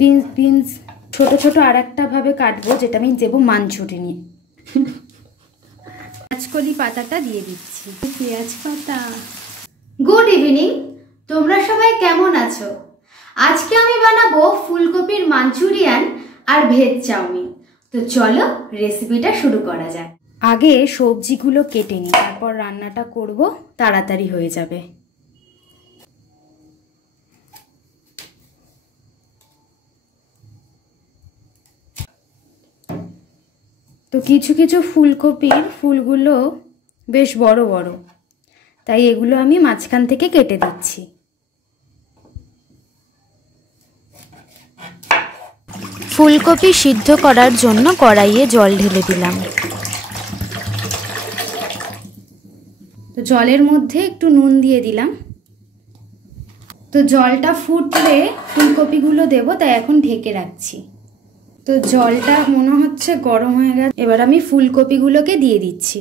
Beans ছোট ছোট আরেকটা ভাবে কাটবো, যেটা আমি দেবো মাঞ্চুরিয়ানে। পেঁয়াজকলি পাতাটা দিয়ে দিচ্ছি। পেঁয়াজ পাতা। গুড ইভিনিং, তোমরা সবাই কেমন আছো? আজকে আমি বানাবো ফুলকপির মাঞ্চুরিয়ান আর ভেজ চাউমিন। তো চলো রেসিপিটা শুরু করা যাক। আগে সবজিগুলো কেটে নিই, তারপর রান্নাটা করব, তাড়াতাড়ি হয়ে যাবে। তো কিছু কিছু ফুলকপির ফুলগুলো বেশ বড় বড়, তাই এগুলো আমি মাঝখান থেকে কেটে দিচ্ছি। ফুলকপি সিদ্ধ করার জন্য কড়াইয়ে জল ঢেলে দিলাম। তো জলের মধ্যে একটু নুন দিয়ে দিলাম। তো জলটা ফুটলে ফুলকপিগুলো দেবো, তাই এখন ঢেকে রাখছি। তো জলটা মনে হচ্ছে গরম হয়ে গেছে, এবার আমি ফুলকপিগুলোকে দিয়ে দিচ্ছি।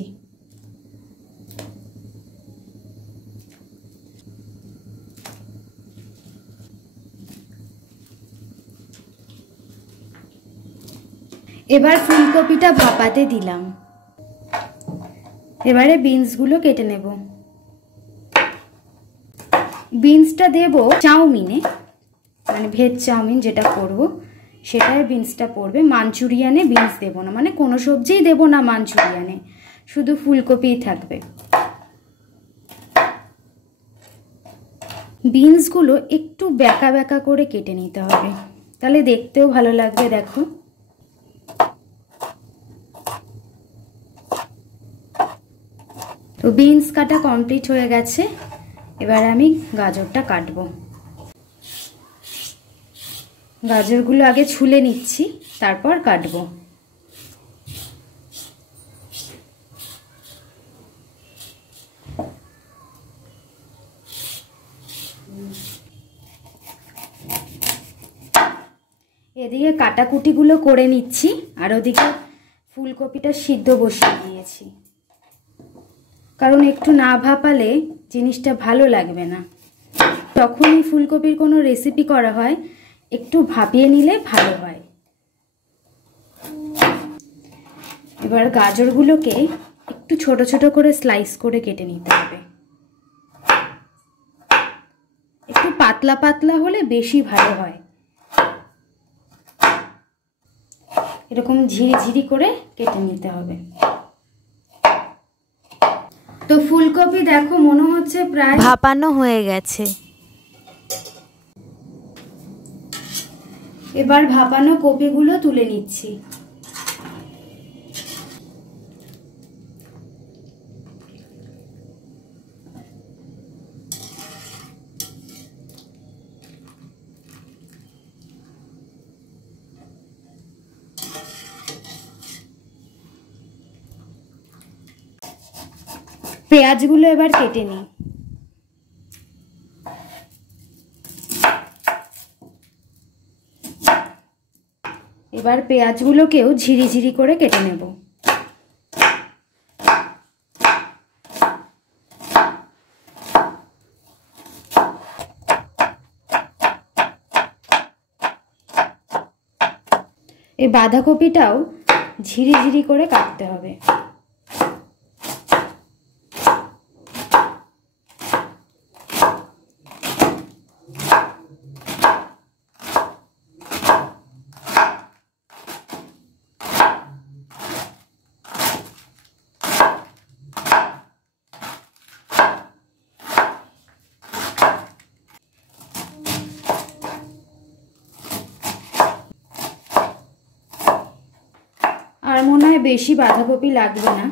এবার ফুলকপিটা ভাপাতে দিলাম। এবারে বিনসগুলো কেটে নেব। বিনসটা দেব চাউমিনে, মানে ভেজ চাউমিন যেটা করব সেটাই বিনসটা পড়বে। মাঞ্চুরিয়ানে বিনস দেব না, মানে কোনো সবজিই দেব না মাঞ্চুরিয়ানে, শুধু ফুলকপিই থাকবে। বিনসগুলো একটু বেঁকা বেঁকা করে কেটে নিতে হবে, তাহলে দেখতেও ভালো লাগবে। দেখো, তো বিনস কাটা কমপ্লিট হয়ে গেছে। এবার আমি গাজরটা কাটবো। গাজরগুলো আগে ছুলে নিচ্ছি, তারপর কাটবো। এদিকে কাটাকুটিগুলো করে নিচ্ছি, আর ওদিকে ফুলকপিটা সিদ্ধ বসিয়ে দিয়েছি, কারণ একটু না ভাপালে জিনিসটা ভালো লাগবে না। যখনই ফুলকপির কোনো রেসিপি করা হয় একটু ভাপিয়ে নিলে ভালো হয়। এবার গাজরগুলোকে একটু ছোট ছোট করে স্লাইস করে কেটে নিতে হবে। একটু পাতলা পাতলা হলে বেশি ভালো হয়। এরকম ঝিরিঝিরি করে কেটে নিতে হবে। তো ফুলকপি দেখো মনে হচ্ছে প্রায় ভাপানো হয়ে গেছে। এবার ভাপানো কপিগুলো তুলে নিচ্ছি। পেঁয়াজগুলো এবার কেটে নিই। এবার পেঁয়াজগুলোকেও ঝিরিঝিরি করে কেটে নেব। এই বাঁধাকপিটাও ঝিরিঝিরি করে কাটতে হবে। আর মনে হয় বেশি বাঁধাকপি লাগবে না,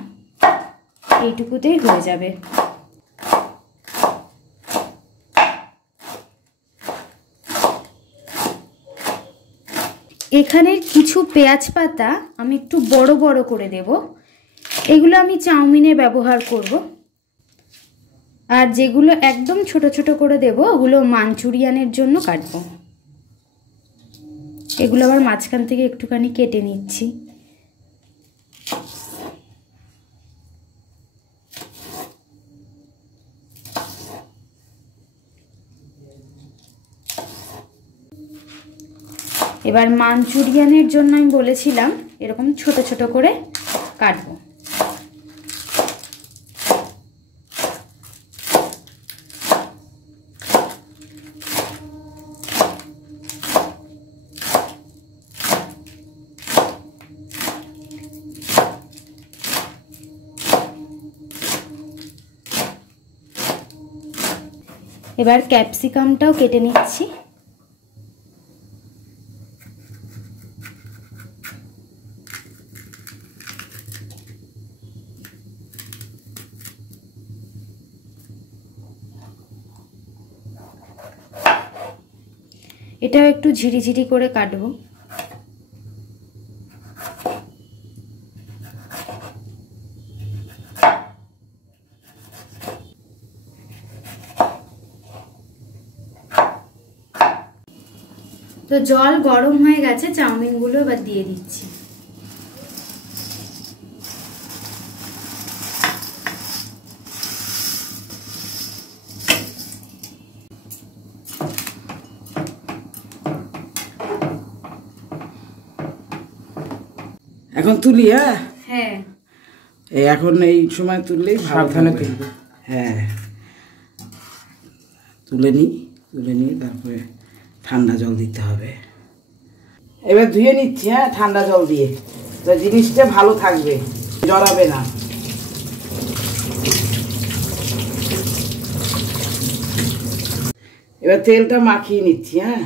এইটুকুতেই হয়ে যাবে। এখানের কিছু পেঁয়াজ পাতা আমি একটু বড় বড় করে দেব, এগুলো আমি চাউমিনে ব্যবহার করব। আর যেগুলো একদম ছোট ছোট করে দেব ওগুলো মাঞ্চুরিয়ানের জন্য কাটবো। এগুলো আবার মাঝখান থেকে একটুখানি কেটে নিচ্ছি। এবার মাঞ্চুরিয়ানের জন্য আমি বলেছিলাম এরকম ছোট ছোট করে কাটবো। এবার ক্যাপসিকামটাও কেটে নিচ্ছি। এটাও একটু ঝিরিঝিরি করে কাটবো। তো জল গরম হয়ে গেছে, চাউমিনগুলো এবার দিয়ে দিচ্ছি। এখন তুলি? হ্যাঁ হ্যাঁ, এখন এই সময় তুললেই সাবধানে তুলবে। হ্যাঁ, তুলে নিই তারপরে ঠান্ডা জল দিতে হবে। এবার ধুয়ে নিচ্ছি। হ্যাঁ, ঠান্ডা জল দিয়ে, তো জিনিসটা ভালো থাকবে, জড়াবে না। এবার তেলটা মাখিয়ে নিচ্ছি। হ্যাঁ,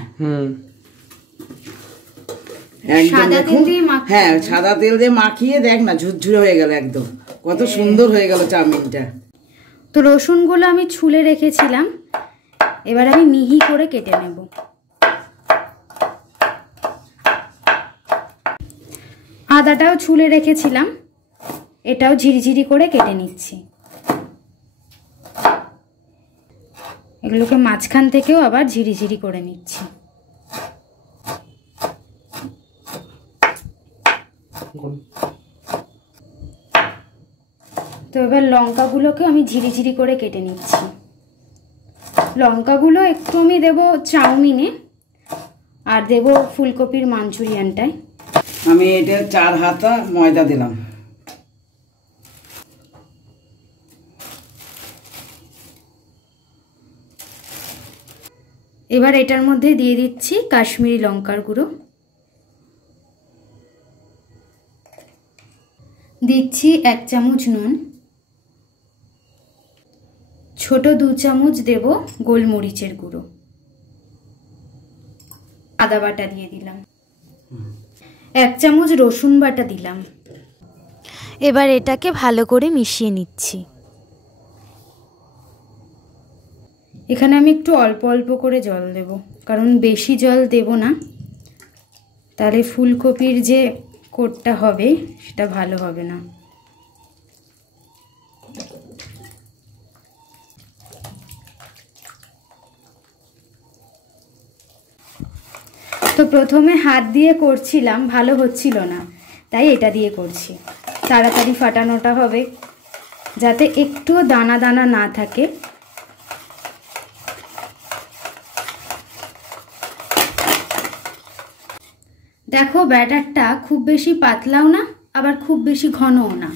একদম দেখুন। হ্যাঁ, সাদা তেল দিয়ে মাখিয়ে দেখ না, ঝুরঝুরে হয়ে গেল, একদম কত সুন্দর হয়ে গেল চাউমিনটা। তো রসুনগুলো আমি ছুলে রেখেছিলাম, এবার আমি মিহি করে কেটে নেব। আদাটাও ছুলে রেখেছিলাম, এটাও ঝিরিঝিরি করে কেটে নিচ্ছি। এগুলোকে মাঝখান থেকেও আবার ঝিরিঝিরি করে নিচ্ছি। তো এবার লঙ্কাগুলোকে আমি ঝিরিঝিরি করে কেটে নিচ্ছি। লঙ্কাগুলো একটু আমি দেবো চাউমিনে, আর দেবো ফুলকপির মাঞ্চুরিয়ানটায়। আমি এটা 4 হাতা ময়দা দিলাম। এবার এটার মধ্যে দিয়ে দিচ্ছি কাশ্মীরি লঙ্কার গুঁড়ো, দিচ্ছি 1 চামচ নুন, ছোট 2 চামচ দেব গোলমরিচের গুঁড়ো, আদা বাটা দিয়ে দিলাম, 1 চামচ রসুন বাটা দিলাম। এবার এটাকে ভালো করে মিশিয়ে নিচ্ছি। এখানে আমি একটু অল্প অল্প করে জল দেব, কারণ বেশি জল দেব না, তাহলে ফুলকপির যে কোটটা হবে সেটা ভালো হবে না। তো প্রথমে হাত দিয়ে করছিলাম, ভালো হচ্ছিল না, তাই এটা দিয়ে করছি। তাড়াতাড়ি ফাটানোটা হবে, যাতে একটুও দানা দানা না থাকে। দেখো, ব্যাটারটা খুব বেশি পাতলাও না, আবার খুব বেশি ঘনও না।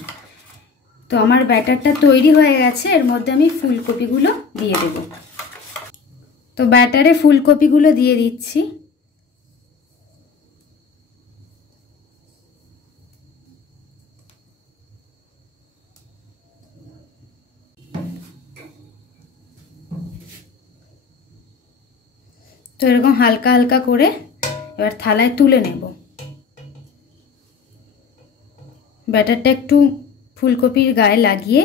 তো আমার ব্যাটারটা তৈরি হয়ে গেছে, এর মধ্যে আমি ফুলকপিগুলো দিয়ে দেব। তো ব্যাটারে ফুলকপিগুলো দিয়ে দিচ্ছি। তো এরকম হালকা হালকা করে এবার থালায় তুলে নেব। ব্যাটারটা একটু ফুলকপির গায়ে লাগিয়ে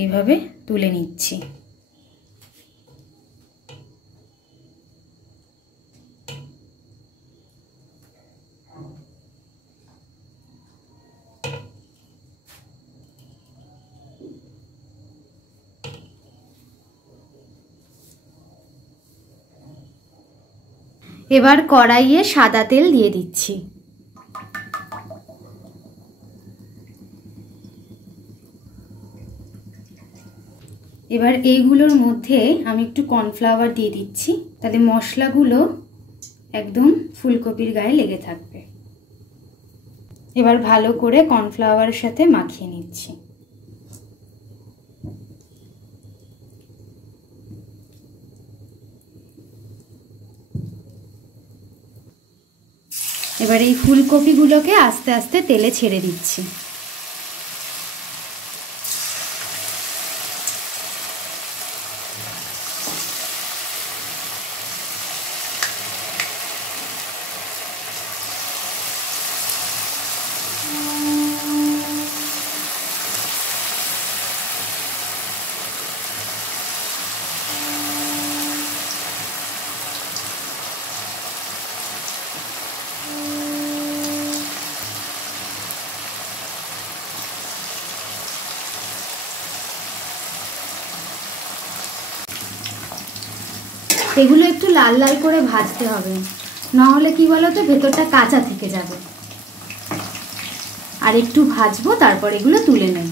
এইভাবে তুলে নিচ্ছি। এবার কড়াইয়ে সাদা তেল দিয়ে দিচ্ছি। এবার এইগুলোর মধ্যে আমি একটু কর্নফ্লাওয়ার দিয়ে দিচ্ছি, তাহলে মশলাগুলো একদম ফুলকপির গায়ে লেগে থাকবে। এবার ভালো করে কর্নফ্লাওয়ারের সাথে মাখিয়ে নিচ্ছি। এবার এই ফুলকপিগুলোকে আস্তে আস্তে তেলে ছেড়ে দিচ্ছি। এগুলো একটু লাল লাল করে ভাজতে হবে, না হলে কি বলো তো ভেতরটা কাঁচা থেকে যাবে। আর একটু ভাজবো, তারপর এগুলো তুলে নেব।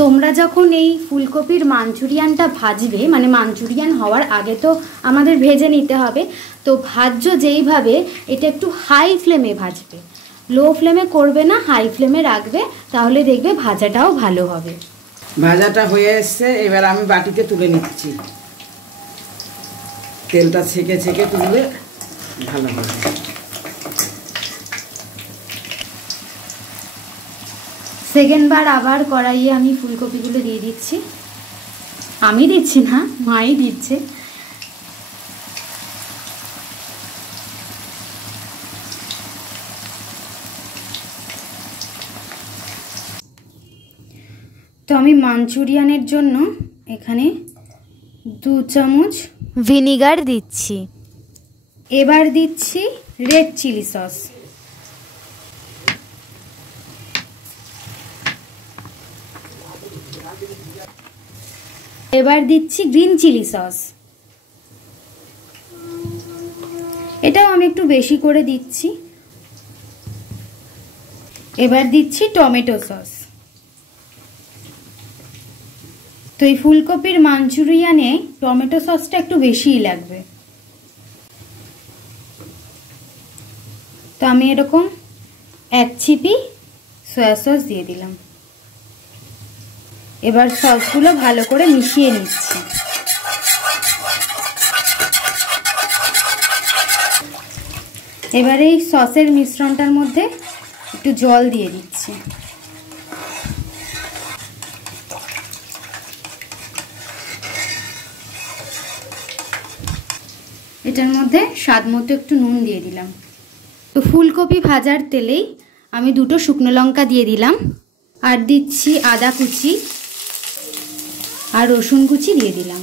তোমরা যখন এই ফুলকপির মাঞ্চুরিয়ানটা ভাজবে, মানে মাঞ্চুরিয়ান হওয়ার আগে তো আমাদের ভেজে নিতে হবে, তো ভাজছো যেইভাবে এটা একটু হাই ফ্লেমে ভাজবে, লো ফ্লেমে করবে না, হাই ফ্লেমে রাখবে, তাহলে দেখবে ভাজাটাও ভালো হবে। ভাজাটা হয়ে এসছে, এবার আমি বাটিতে তুলে নিচ্ছি। তেলটা ছেঁকে ছেঁকে তুললে ভালো হবে। সেকেন্ড বার আবার কড়াইয়ে আমি ফুলকপিগুলো দিয়ে দিচ্ছি। আমি দিচ্ছি না, মাই দিচ্ছে। তো আমি মাঞ্চুরিয়ানের জন্য এখানে 2 চামচ ভিনিগার দিচ্ছি। এবার দিচ্ছি রেড চিলি সস। এবার দিচ্ছি গ্রিন চিলি সস। এটাও আমি একটু বেশি করে দিচ্ছি। এবার দিচ্ছি টমেটো সস। তো এই ফুলকপির মাঞ্চুরিয়ানে টমেটো সসটা একটু বেশিই লাগবে। তো আমি এরকম 1 চিপি সয়া সস দিয়ে দিলাম। এবার সসগুলো ভালো করে মিশিয়ে নিচ্ছি। এবার এই সসের মিশ্রণটার মধ্যে একটু জল দিয়ে দিচ্ছি। এটার মধ্যে স্বাদ মতো একটু নুন দিয়ে দিলাম। তো ফুলকপি ভাজার তেলেই আমি 2টো শুকনো লঙ্কা দিয়ে দিলাম, আর দিচ্ছি আদা কুচি আর রসুন কুচি দিয়ে দিলাম,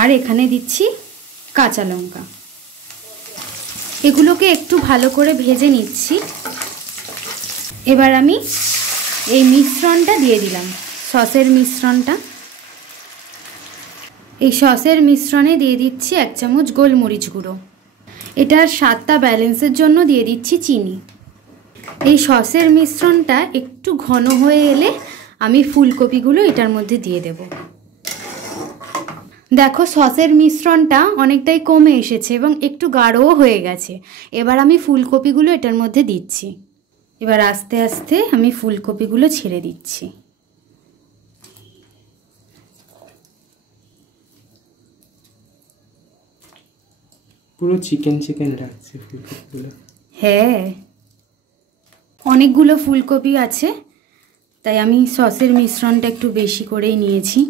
আর এখানে দিচ্ছি কাঁচা লঙ্কা। এগুলোকে একটু ভালো করে ভেজে নিচ্ছি। এবার আমি এই মিশ্রণটা দিয়ে দিলাম, সসের মিশ্রণটা। এই সসের মিশ্রণে দিয়ে দিচ্ছি 1 চামচ গোলমরিচ গুঁড়ো। এটার স্বাদটা ব্যালেন্সের জন্য দিয়ে দিচ্ছি চিনি। এই সসের মিশ্রণটা একটু ঘন হয়ে এলে আমি ফুলকপিগুলো এটার মধ্যে দিয়ে দেব। দেখো সসের মিশ্রণটা অনেকটাই কমে এসেছে এবং একটু গাঢ়ও হয়ে গেছে। এবার আমি ফুলকপিগুলো এটার মধ্যে দিচ্ছি। এবার আস্তে আস্তে আমি ফুলকপিগুলো ছেড়ে দিচ্ছি। পুরো চিকেন চিকেন লাগছে ফুলকপিগুলো। হ্যাঁ, অনেকগুলো ফুলকপি আছে, তাই আমি সসের মিশ্রণটা একটু বেশি করেই নিয়েছি।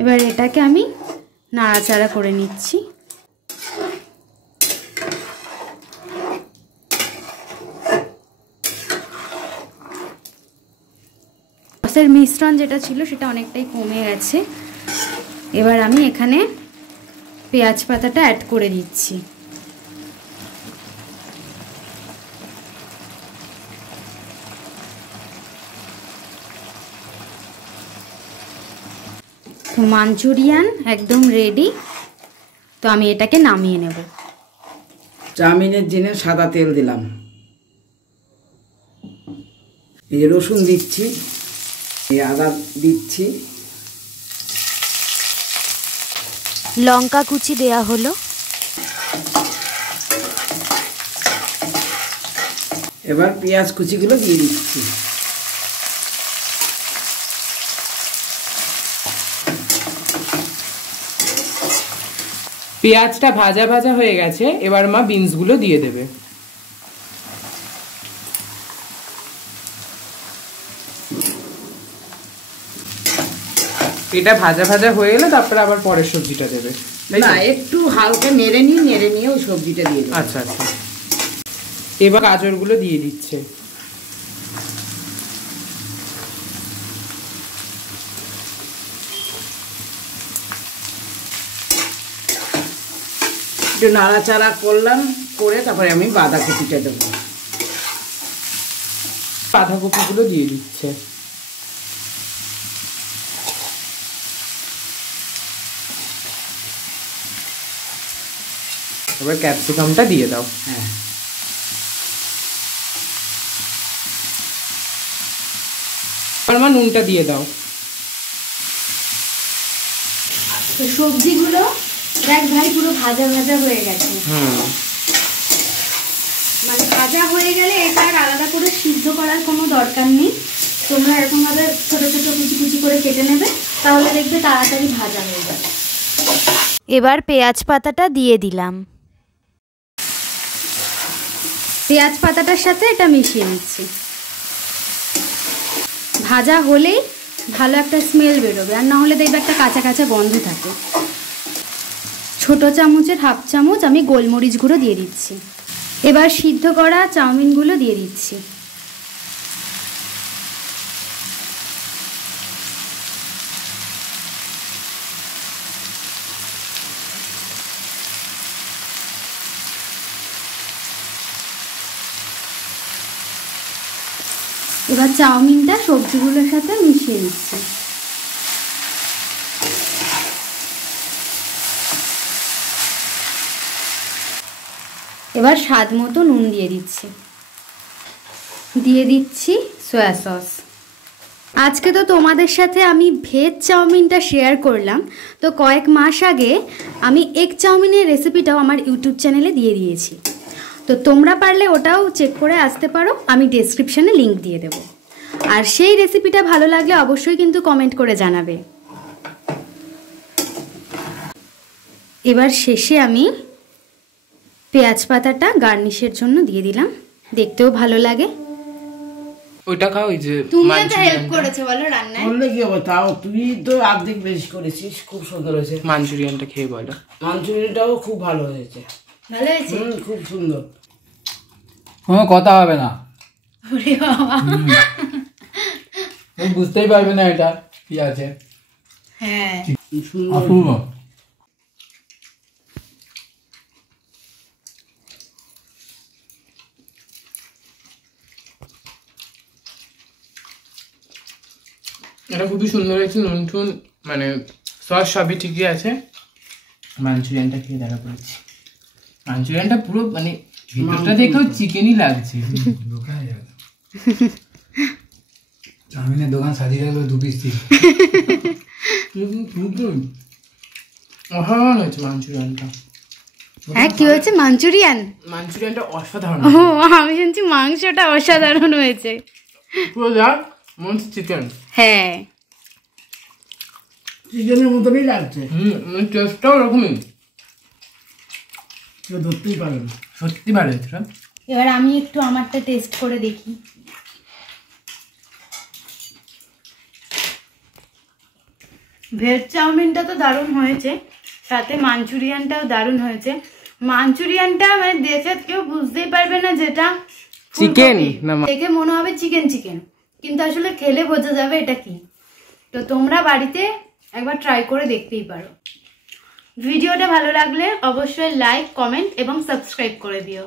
এবার এটাকে আমি নাড়াচাড়া করে নিচ্ছি। সসের মিশ্রণ যেটা ছিল সেটা অনেকটাই কমে গেছে। এবার আমি এখানে পেঁয়াজ পাতাটা অ্যাড করে দিচ্ছি। তো মাঞ্চুরিয়ান একদম রেডি। তো আমি এটাকে নামিয়ে নেব। চাউমিনের জিনে সাদা তেল দিলাম, এই রসুন দিচ্ছি, এই আদা দিচ্ছি, লঙ্কা কুচি দেয়া হলো। এবার পেঁয়াজ কুচিগুলো দিয়ে দিচ্ছি। পেঁয়াজটা ভাজা ভাজা হয়ে গেছে, এবার মা বিনসগুলো দিয়ে দেবে। এটা ভাজা ভাজা হয়ে গেলে তারপরে আবার পরের সবজিটা দেবে। না, একটু হালকা নেড়ে নিয়ে ওই সবজিটা দিয়ে দেবো। আচ্ছা আচ্ছা, এবার গাজরগুলো দিয়ে দিচ্ছে। একটু নাড়াচাড়া করলাম, করে তারপরে আমি বাঁধাকপিটা দেবো। বাঁধাকপিগুলো দিয়ে দিচ্ছে। এবার ক্যাপসিকামটা দিয়ে দাও। হ্যাঁ, এবার মা নুনটা দিয়ে দাও। তো সবজিগুলো দেখ ভাই পুরো ভাজা ভাজা হয়ে গেছে। মানে ভাজা হয়ে গেলে এটা আর আলাদা করে সিদ্ধ করার কোনো দরকার নেই। তোমরা এরকমভাবে ছোট ছোট কুচি কুচি করে কেটে নেবে, তাহলে দেখবে তাড়াতাড়ি ভাজা হয়ে যাবে। এবার পেঁয়াজ পাতাটা দিয়ে দিলাম। পেঁয়াজ পাতাটার সাথে এটা মিশিয়ে নিচ্ছি। ভাজা হলেই ভালো একটা স্মেল বেরোবে, আর না হলে দেখবে একটা কাঁচা কাঁচা গন্ধ থাকে। ছোট চামচের হাফ চামচ আমি গোলমরিচ গুঁড়ো দিয়ে দিচ্ছি। এবার সিদ্ধ করা চাউমিনগুলো দিয়ে দিচ্ছি। এবার চাউমিনটা সবজিগুলোর সাথে মিশিয়ে নিচ্ছি। এবার স্বাদ মতো নুন দিয়ে দিচ্ছি, দিয়ে দিচ্ছি সয়া সস। আজকে তো তোমাদের সাথে আমি ভেজ চাউমিনটা শেয়ার করলাম, তো কয়েক মাস আগে আমি এগ চাউমিনের রেসিপিটাও আমার ইউটিউব চ্যানেলে দিয়ে দিয়েছি। তো তোমরা পারলে ওটাও চেক করে আসতে পারো, আমি ডেসক্রিপশানে লিংক দিয়ে দেবো। আর সেই রেসিপিটা ভালো লাগলে অবশ্যই কিন্তু কমেন্ট করে জানাবে। এবার শেষে আমি পেঁয়াজ পাতাটা গার্নিশের জন্য দিয়ে দিলাম, দেখতেও ভালো লাগে। ওইটা খাও, ওই যে তুমি একটা হেল্প করেছো বলো রান্নায়। বললে কি হবে, তাও তুই তো অর্ধেক বেশি করেছিস, খুব সুন্দর হয়েছে। মাঞ্চুরিয়ানটা খেয়ে বলো। মাঞ্চুরিয়ানটাও খুব ভালো হয়েছে। ভালো হয়েছে? খুব সুন্দর। কোনো কথা হবে না, ওরে বাবা, তুমি বুঝতেই পারবে না এটা কি আছে। হ্যাঁ সুন্দর। অপূর্ব। এটা খুবই সুন্দর হয়েছে, নুন টুন মানে সস সবই ঠিকই আছে। মাঞ্চুরিয়ানটা খেয়ে দেখা করেছি, মাঞ্চুরিয়ানটা পুরো মানে ভিতরটা দেখেও চিকেনই লাগছে। চাউমিনের দোকান সাজিয়ে রাখলো 2 পিস দিয়ে। অসাধারণ হয়েছে মাঞ্চুরিয়ানটা। হ্যাঁ কি হয়েছে? মাঞ্চুরিয়ান? মাঞ্চুরিয়ানটা অসাধারণ, ও আমি শুনছি মাংসটা অসাধারণ হয়েছে। পুরো যা মনে চিকেন। হ্যাঁ চিকেনের মতনই লাগছে। টেস্টটাও ওরকমই, কেউ ধরতেই পারে না। সত্যি ভালো হয়েছে। এবার আমি একটু আমারটা টেস্ট করে দেখি। ভেজ চাউমিনটা তো দারুণ হয়েছে, সাথে মাঞ্চুরিয়ানটাও দারুণ হয়েছে। মাঞ্চুরিয়ানটা মানে দেখে কেউ বুঝতেই পারবে না যেটা চিকেন না, দেখে মনে হবে চিকেন চিকেন, কিন্তু আসলে খেলে বোঝা যাবে এটা কি। তো তোমরা বাড়িতে একবার ট্রাই করে দেখতেই পারো। ভিডিওটা ভালো লাগলে অবশ্যই লাইক, কমেন্ট এবং সাবস্ক্রাইব করে দিও।